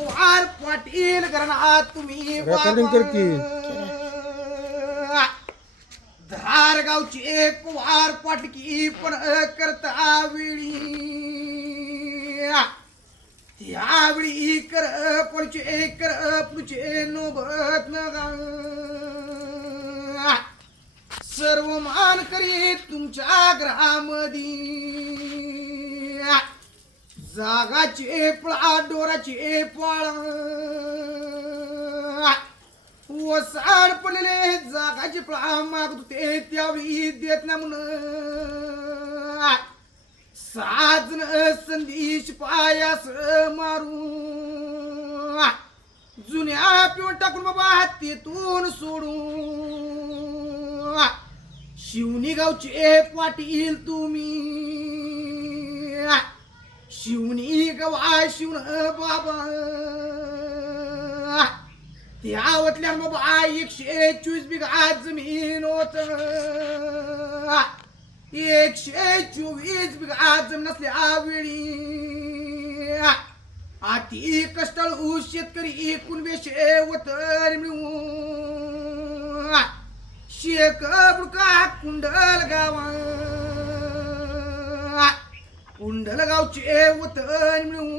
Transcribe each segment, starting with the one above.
पवार पाटील घराणा तुम्ही रेकॉर्डिंग कर की. धारगावचे पवार पाटकी पण करता वेळी त्यावेळी कर पुढचे नोबत नगा सर्व मान करी तुमच्या ग्रहामध्ये जागाचे पळा डोराचे पाळा वसाड पडलेले जागाचे पळा मागत होते त्यावेळी देत ना म्हणून साजन संदेश पायास मारून जुन्या पिऊन टाकून बाबा तेथून सोडून शिवणी गावचे पाटील तुम्ही शिवणी गवा शिवण बाबा त्यावतल्या बाबा 124 बिघा जमीन होत 124 बिघा जमीन असल्या वेळी अति कष्टाळू शेतकरी कुणबे वतर मिळून शेक बुडका कुंडल गावा कुंडल गावचे वतन मिळून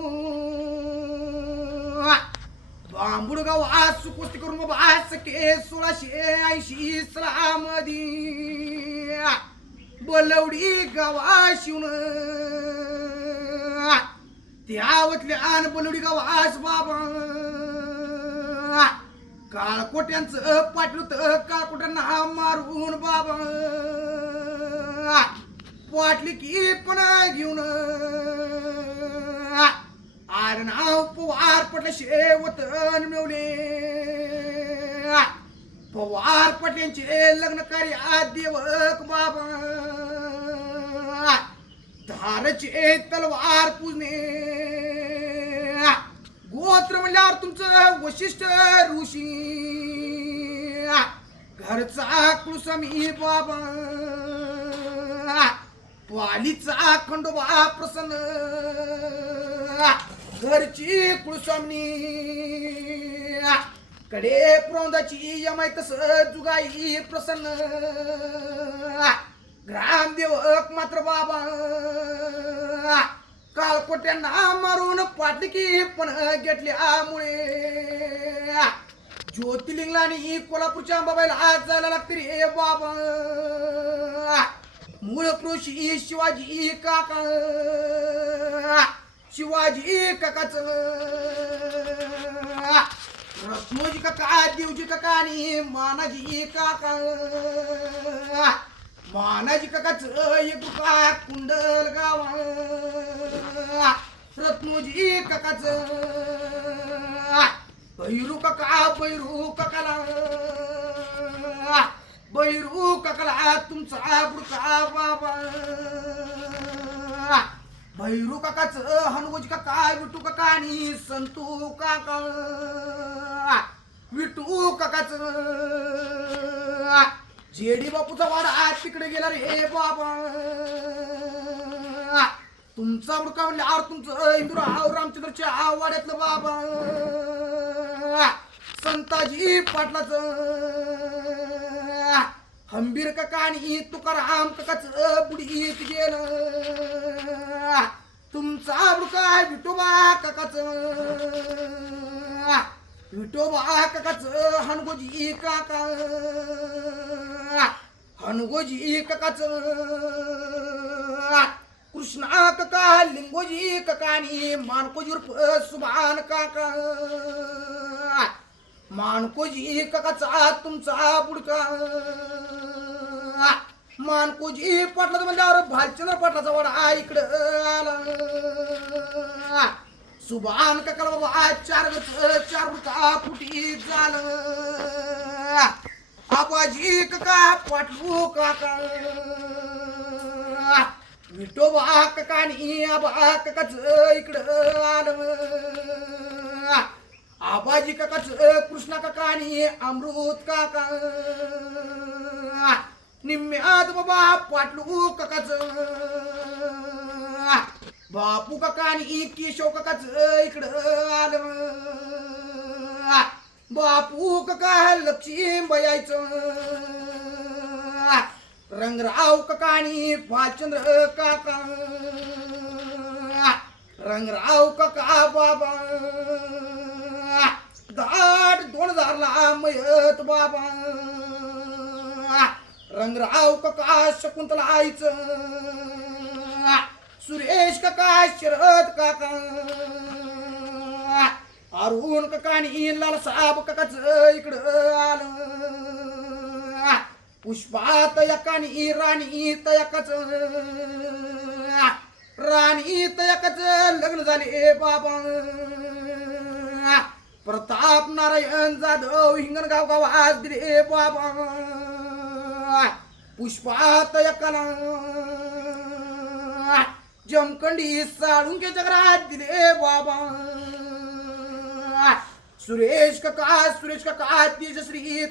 बांबुड गाव आज सुकुस्ती करून बाबा सके 1680 सालामध्ये बलवडी गावा शिवून त्यावतल्या बलवडी गावास बाबा काळकोट्यांचं पाठवत काळकोट्यांना मारून बाबा वाटली की पण घेऊन आडनाव पवार पटले शेवतन मिळवले पवार पटल्यांचे लग्न कार्य देवक बाबा धारचे तलवार पूजणे गोत्र म्हणल्यावर तुमचं वशिष्ठ ऋषी घरचा कुळस्वामी बाबा वालीचा खंडोबा प्रसन्न घरची कुळस्वामी कडे प्रौंदाची यमाय तस जुगाई प्रसन्न ग्रामदेवक मात्र बाबा काळकोट्यांना मारून पाटकी पण घेतल्यामुळे ज्योतिर्लिंगला आणि कोल्हापूरच्या अंबाबाईला जायला लागते रे बाबा मूळ कृषी शिवाजी काका शिवाजी काकाच रत्नोजी काका देवजी काका आणि मानाजी काका मानाजी काकाच एक का कुंडल गावा रत्नोजी काकाच बैरू काकाला बैरू काकाला तुमचा बुडका बाबा बैरू काकाच हनुमोजी काका विटू काका आणि संतू काका विटू काकाच जेडी बापूचा वाडा तिकडे गेला रे बाबा तुमचा बुडका म्हणल्यावर तुमचं इंदुराव रामचंद्रच्या वाड्यातलं बाबा संताजी पाटलाच हंबीर काका आणि तुकाराम काकाच बुडीत गेलं तुमचा बुडका विठोबा काकाच विठोबा काकाच हनगोजी काका हनगोजी काकाच कृष्णा काका लिंगोजी काका आणि मानकोजी उर्फ सुभान काका मानकोजी काकाचा तुमचा बुडका मानकोजी पाटलाचा म्हणल्यावर भालचंद्र पाटलाचा वाडा इकडं आला सुभान काकाला बाबा चार बुडका फुटी झालं आबाजी काका पाटलू काका विठोबा काका आणि आबा काकाच इकडं आलं आबाजी काकाच कृष्णा काका आणि अमृत काका निम्म्यात बाबा पाटलू काकाच बापू काका आणि केशव काकाच इकडं आलं बापू का लक्ष्मी बयायचं रंगराव काकानी भालचंद्र काका रंगराव काका बाबा दाट 2000 ला मयत बाबा रंगराव काका शकुंतला आईचं सुरेश काका शरद काका अरुण काकानी लालसाहेब काकाच इकडं आलं पुष्पा तयकानी राणी तयकाच लग्न झाले बाबा प्रताप नारायण जाधव हिंगणगाव गावात दिले बाबा पुष्पा तयकाला जमखंडी साळुंकेच्या घरात दिले बाबा सुरेश काका तेजश्री